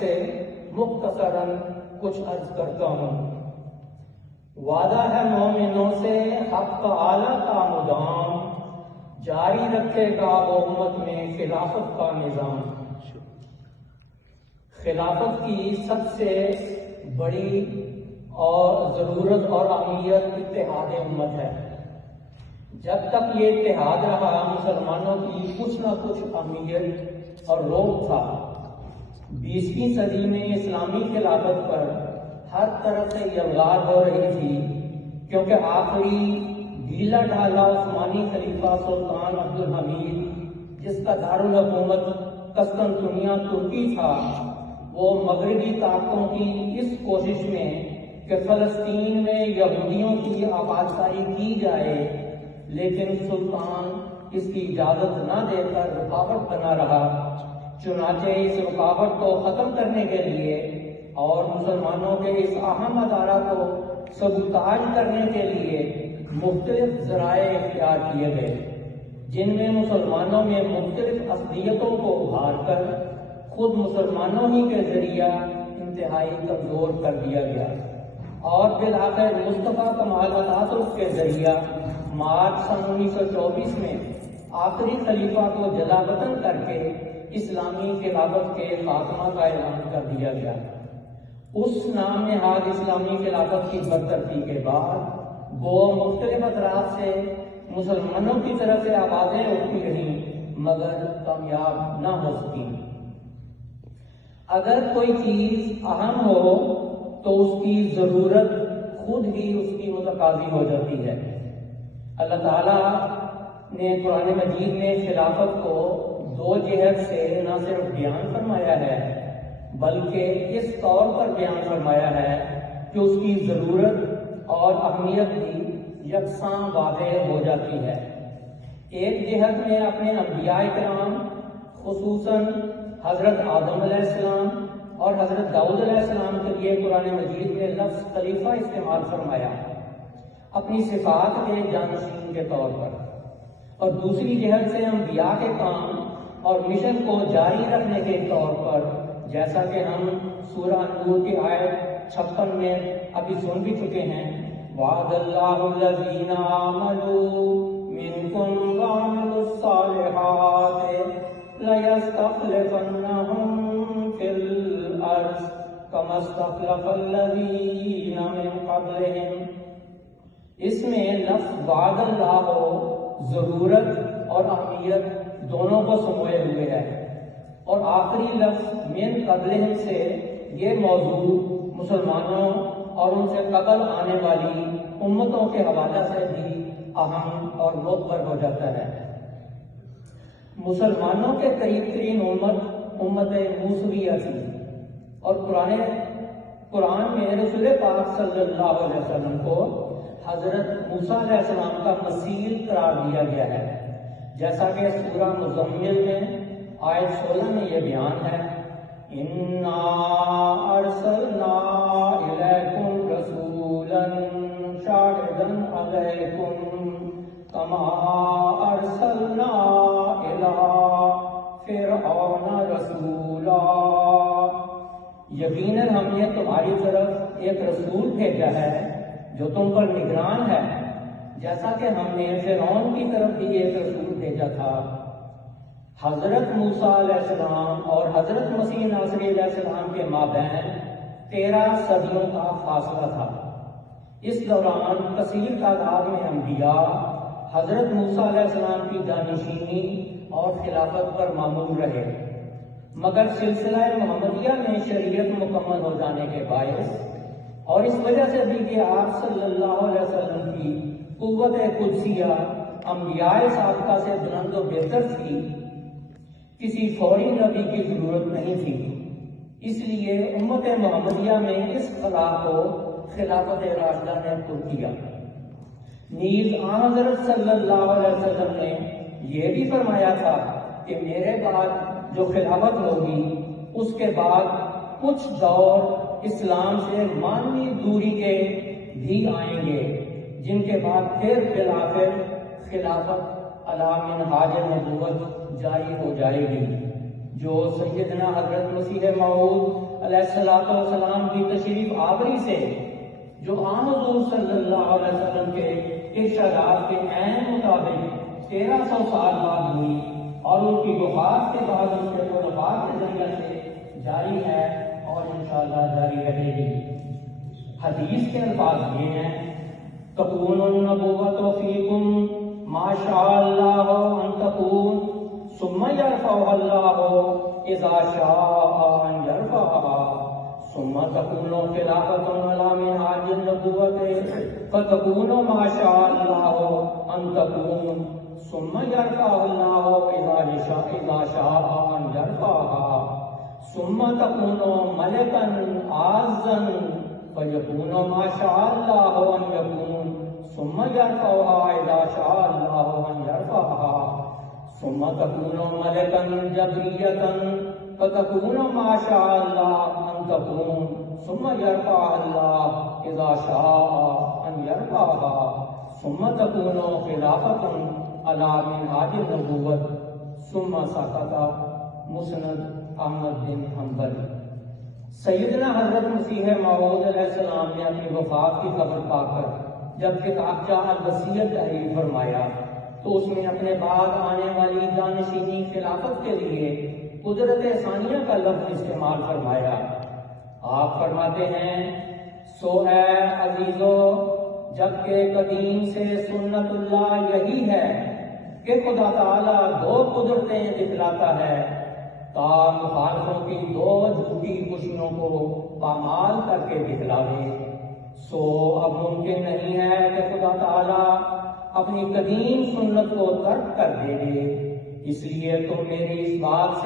سے مختصراً کچھ عرض کرتا ہوں۔ وعدہ ہے مومنوں سے حق تعالی کا مدام، جاری رکھے گا وہ امت میں خلافت کا نظام۔ خلافت کی سب سے بڑی اور ضرورت اور اہمیت اتحاد امت ہے۔ جب تک یہ اتحاد رہا مسلمانوں کی کچھ نہ کچھ اہمیت اور روح تھا۔ 20ویں صدی میں اسلامی خلافت پر ہر طرف سے یلغار ہو رہی تھی، کیونکہ آخری ڈھیلا ڈھالا عثمانی خلیفہ سلطان عبدالحمید، جس کا دارالحکومت قسطنطنیہ ترکی تھا، وہ مغربی طاقتوں کی اس کوشش میں کہ فلسطین میں یہودیوں کی آبادکاری کی جائے، لیکن سلطان اس کی اجازت نہ دے کر رکاوٹ بنا رہا۔ چنانچہ اس رکاوٹ کو ختم کرنے کے لیے اور مسلمانوں کے اس اہم ادارہ کو سبوتاژ کرنے کے لیے مختلف ذرائع اختیار کیے گئے، جن میں مسلمانوں میں مختلف عصبیتوں کو ابھار کر خود مسلمانوں ہی کے ذریعہ انتہائی کمزور کر دیا گیا، اور بالآخر مصطفیٰ کمال اتاترک کے ذریعہ مارچ سن 1924 میں آخری خلیفہ کو جلا وطن کر کے اسلامی خلافت کے خاتمہ کا اعلان کر دیا گیا۔ اس نام نہاد اسلامی خلافت کی برطرفی کے بعد وہ مختلف اطراف سے مسلمانوں کی طرف سے آوازیں اٹھتی رہیں، مگر کامیاب نہ ہو سکیں۔ اگر کوئی چیز اہم ہو تو اس کی ضرورت خود ہی اس کی متقاضی ہو جاتی ہے۔ اللہ تعالیٰ نے قرآن مجید میں خلافت کو دو جہت سے نہ صرف بیان فرمایا ہے، بلکہ اس طور پر بیان فرمایا ہے کہ اس کی ضرورت اور اہمیت بھی یکساں واضح ہو جاتی ہے۔ ایک جہت میں اپنے انبیاء کرام، خصوصاً حضرت آدم علیہ السلام اور حضرت داؤد علیہ السلام کے لیے قرآن مجید میں لفظ خلیفہ استعمال فرمایا اپنی صفات کے جانشین کے طور پر، اور دوسری جہت سے انبیاء کے کام اور مشن کو جاری رکھنے کے طور پر، جیسا کہ ہم سورہ نور کی آیت 56 میں ابھی سن بھی چکے ہیں، وعد اللہ الذین آمنوا منکم وعملوا الصالحات لَيَسْتَخْلِفَنَّهُمْ فِي الْأَرْضِ كَمَا اسْتَخْلَفَ الَّذِينَ مِنْ قَبْلِهِمْ۔ اس میں لفظ وعد اللہ ہو ضرورت اور اہمیت دونوں کو سموئے ہوئے ہے، اور آخری لفظ من قبلہم سے یہ موضوع مسلمانوں اور ان سے قبل آنے والی امتوں کے حوالہ سے بھی اہم اور معتبر ہو جاتا ہے۔ مسلمانوں کے قریب ترین امت موسویہ تھی، اور قرآن میں رسول پاک صلی اللہ علیہ وسلم کو حضرت موسیٰ علیہ السلام کا مثیل قرار دیا گیا ہے، جیسا کہ سورہ مزمل میں آیت 16 میں یہ بیان ہے، اِنَّا أَرْسَلْنَا إِلَيْكُمْ رَسُولًا شَاهِدًا عَلَيْكُمْ كَمَا أَرْسَلْنَا إِلَىٰ فِرْعَوْنَ رَسُولًا۔ یقیناً ہم نے تمہاری طرف ایک رسول بھیجا ہے جو تم پر نگران ہے، جیسا کہ ہم نے فرعون کی طرف بھی ایک رسول بھیجا تھا۔ حضرت موسیٰ علیہ السلام اور حضرت مسیح ناصری علیہ السلام کے مابین 13 صدیوں کا فاصلہ تھا۔ اس دوران کثیر تعداد میں انبیاء حضرت موسیٰ علیہ السلام کی جانشینی اور خلافت پر معمول رہے، مگر سلسلہ محمدیہ میں شریعت مکمل ہو جانے کے باعث اور اس وجہ سے بھی کہ آپ صلی اللہ علیہ وسلم کی قوت قدسیہ انبیاء سابقہ سے بلند و بہتر تھی، کسی فوری نبی کی ضرورت نہیں تھی۔ اس لیے امت محمدیہ میں اس خلا کو خلافت راشدہ نے پر کیا۔ نیز آن حضرت صلی اللہ علیہ وسلم نے یہ بھی فرمایا تھا کہ میرے بعد جو خلافت ہوگی اس کے بعد کچھ دور اسلام سے مانوی دوری کے بھی آئیں گے، جن کے بعد پھر بالآخر خلافت علی منہاج نبوت جاری ہو جائے گی، جو سیدنا حضرت مسیح موعود علیہ الصلوۃ والسلام کی تشریف آوری سے جو آن حضور صلی اللہ علیہ وسلم کے ارشادات کے عین مطابق 1300 سال بعد ہوئی اور ان کی وفات کے بعد ان کے خلفاء کے ذریعے سے جاری ہے اور انشاءاللہ جاری رہے گی۔ حدیث کے الفاظ یہ ہیں: تکون النبوۃ فیکم ما شاء اللہ ان تکون ثم یرفعها اللہ اذا شاء ان یرفعها ثم تکون خلافۃ علی منہاج النبوۃ فتکون ما شاء اللہ ان تکون ثم یرفعها اللہ اذا شاء ان یرفعها ثم تکون ملکا عازا فیکون ما شاء اللہ ان یکون ثم یرفعها اذا شاء اللہ ان یرفعها ثم تکون ملکا جبریتا فتکون ما شاء اللہ ان تکون ثم یرفعها اللہ اذا شاء ان یرفعها ثم تکون خلافۃ علی منہاج النبوۃ ثم سقط۔ مسند احمد بن حنبل۔ سیدنا حضرت مسیح موعود علیہ السلام نے اپنی وفات کی خبر پا کر جب کتابچہ الوصیت تحریر فرمایا تو اس میں اپنے بعد آنے والی جانشینی خلافت کے لیے قدرت ثانیہ کا لفظ استعمال فرمایا۔ آپ فرماتے ہیں: سو اے عزیزو، جبکہ قدیم سے سنت اللہ یہی ہے کہ خدا تعالیٰ 2 قدرتیں دکھلاتا ہے تا مخالفوں کی 2 جھوٹی خوشیوں کو پامال کر کے دکھلاوے۔ سو اب ممکن نہیں ہے کہ خدا تعالیٰ اپنی قدیم سنت کو ترک کر دے، اس لیے تم میری اس بات سے